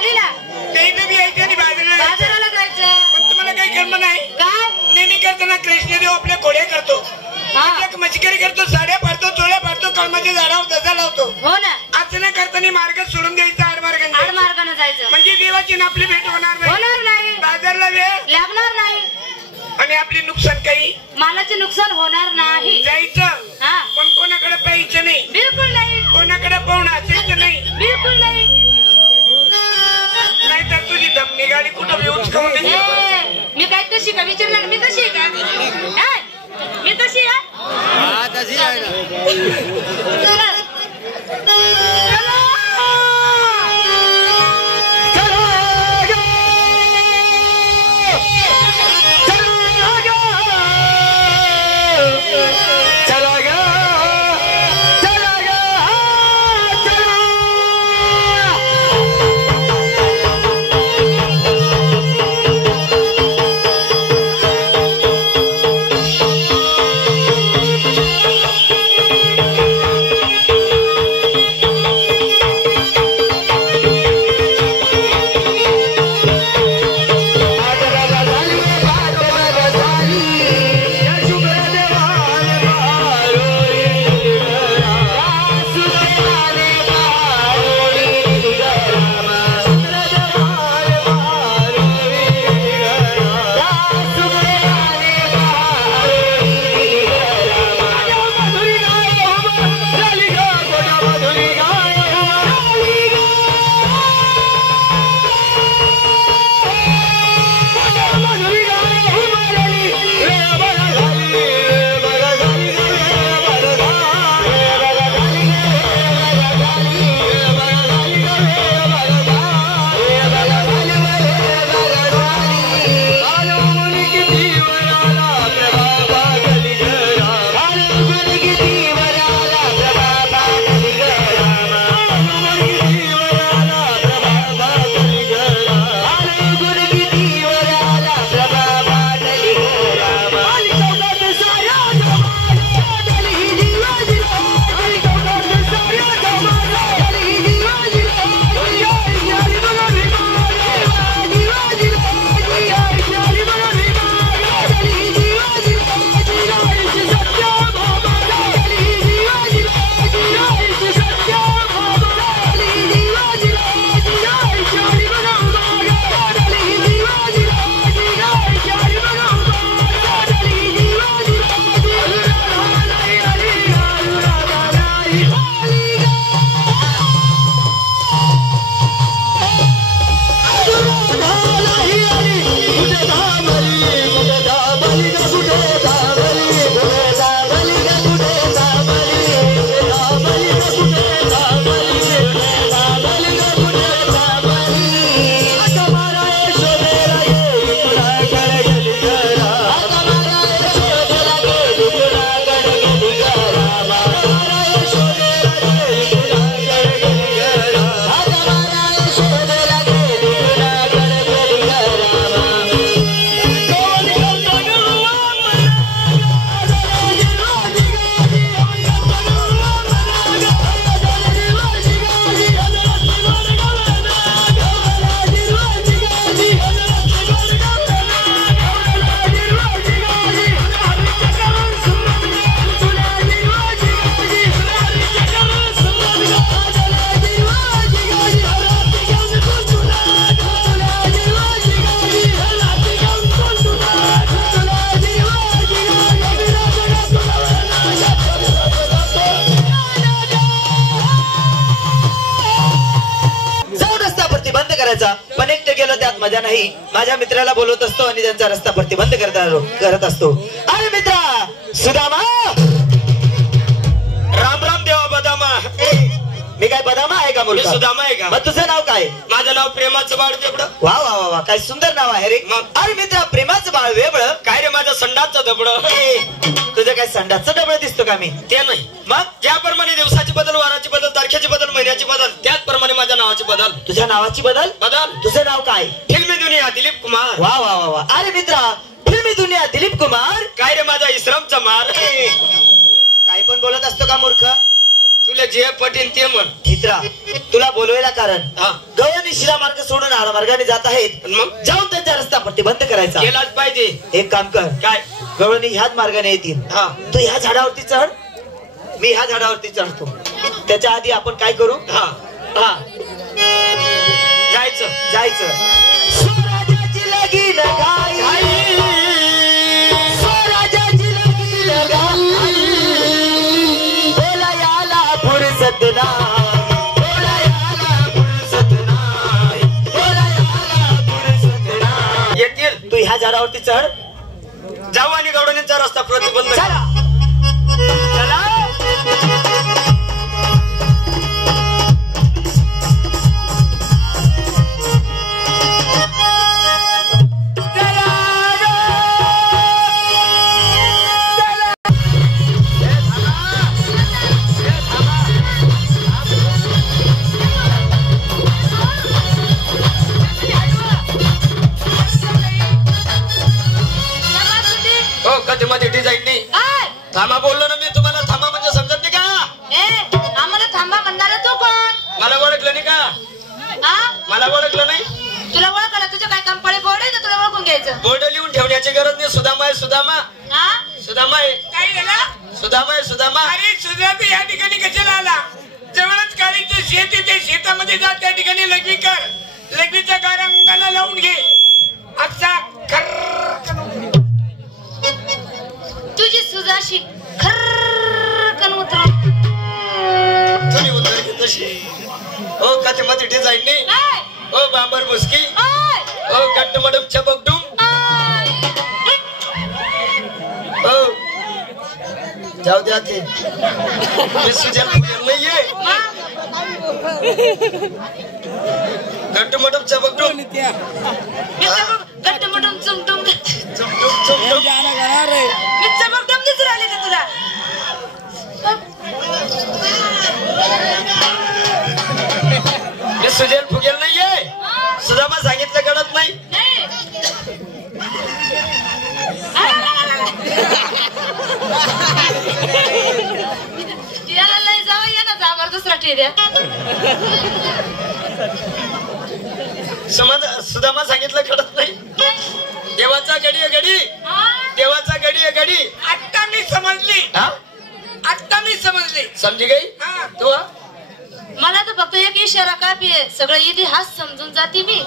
वालीला काही बी यायचं आणि बाजाराला जायचं. पण तुम्हाला काही कर्म नाही. काय नेहमी करताना कृष्णदेव आपल्या घोड्या करतो, मस्करी करतो, साड्या फाडतो, चोळ्या फाडतो, कळमाच्या झाडावर दजा लावतो. हो ना. असं न करताना मार्ग सोडून द्यायचा, आडमार्गाने जायचं. म्हणजे देवाची ना आपली भेट होणार नाही. बाजारला वेळ लागणार नाही आणि आपली नुकसान काही मालाचे नुकसान होणार नाही. जायचं पण कोणाकडे पाहायचं नाही. बिलकुल नाही. कोणाकडे पाहून असायचं नाही. बिलकुल नाही. नाहीतर तुझी धमनी गाडी कुठं येऊच खाऊन मी काय तशी का विचारणार? मी तशी का? मी तशी पण एकटे गेलो त्यात मजा नाही. माझ्या मित्राला बोलवत असतो आणि त्यांचा रस्ता प्रतिबंध करत असतो. अरे मित्रा सुदामा, राम राम देवा बदामा. मी काय बदामा आहे का? मी सुदामा आहे का? मग तुझं नाव काय? माझं नाव प्रेमाचं बाळ वेबळ. वा वा वा वा, काय सुंदर नाव आहे रे. अरे मित्रा प्रेमाचं बाळ वेबळ काय रे? माझं संडाचं दबड. तुझं काय संडाचं डबळ दिसतो का? मी ते नाही. मग ज्याप्रमाणे दिवसाची बदल, वाराची बदल, तारखेची बदल, महिन्याची बदल, त्याचप्रमाणे माझ्या नावाची बदल. तुझ्या नावाची बदल? तुझं नाव काय? फिल्मी दुनिया दिलीप कुमार. वा वा वा वा. अरे मित्रा फिल्मी दुनिया दिलीप कुमार. काय रे माझा इस्लामचा मार. काय पण बोलत असतो का मूर्ख? तुला जे पटेल ते म्हण. मित्रा तुला बोलवायला कारण हा. गवळणी शिला मार्ग सोडून आडा मार्गाने जात आहेत. मग जाऊन त्यांचा रस्ता प्रतिबंध करायचा. केलाच पाहिजे. एक काम कर, काय? गवळणी ह्याच मार्गाने येतील. हा. तू ह्या झाडावरती चढ, मी ह्या झाडावरती चढतो. त्याच्या आधी आपण काय करू? हा हा जायचं. स्वराज्याची लगीन घाई, स्वराज्याची लगीन घाई, बोलायला फुरसत नाही, बोलायला फुरसत नाही, बोलायला फुरसत नाही. येतील. तू ह्या झाडावरती चढ. जाऊ आणि गवळणीचा रस्ता प्रतिबंध. चला चला. हो कधीमध्ये डिझाईन नाही. थांबा बोललो ना मी तुम्हाला. थांबा म्हणजे समजत नाही का? आम्हाला थांबा म्हणणार तू कोण? मला ओळखलं नाही का? मला ओळखलं नाही. तुला ओळखला? तुझं काय काम पडे बोर्ड आहे, तुला ओळखून घ्यायचं. बोर्ड लिहून ठेवण्याची गरज नाही. सुदामा आहे, सुदामा. सुदामा आहे. काय झालं? सुदामा आहे, सुदामा. अरे सुजाता या ठिकाणी कशाला आला? जवळच काळीचं शेत आहे, त्या शेतामध्ये जा. त्या ठिकाणी लघवी कर. लघवीच्या गारा अंगाला लावून घे. असा तुझी सुजाशी खरकन उतर. तुम्ही उत्तर घेत तशी. हो कधीमध्ये डिझाईन नाही. हो बांबर मुस्की. हो गट्ट मडम चबकडूम. हो जाऊ द्या ते. मी सुजल फुजल नाहीये. गट्ट मडम चबकडूम. गट्ट मटून चुमटुम चमडूम चमडूम. मी चमकदम दिसून राहिले का तुला? मी सुजल फुगेल नाहीये. सुदामा सांगितलं कळत नाही. याला लय जावं या ना जावर दुसरा ठेऱ्या. सुदामा सांगितलं कळत नाही. देवाचा गडी आहे गडी. देवाचा गडी आहे गडी. आत्ता मी समजली. आत्ता मी समजली. समजी गई तू? मला तर फक्त एक इशारा काफी आहे. सगळं इतिहास समजून जाते मी.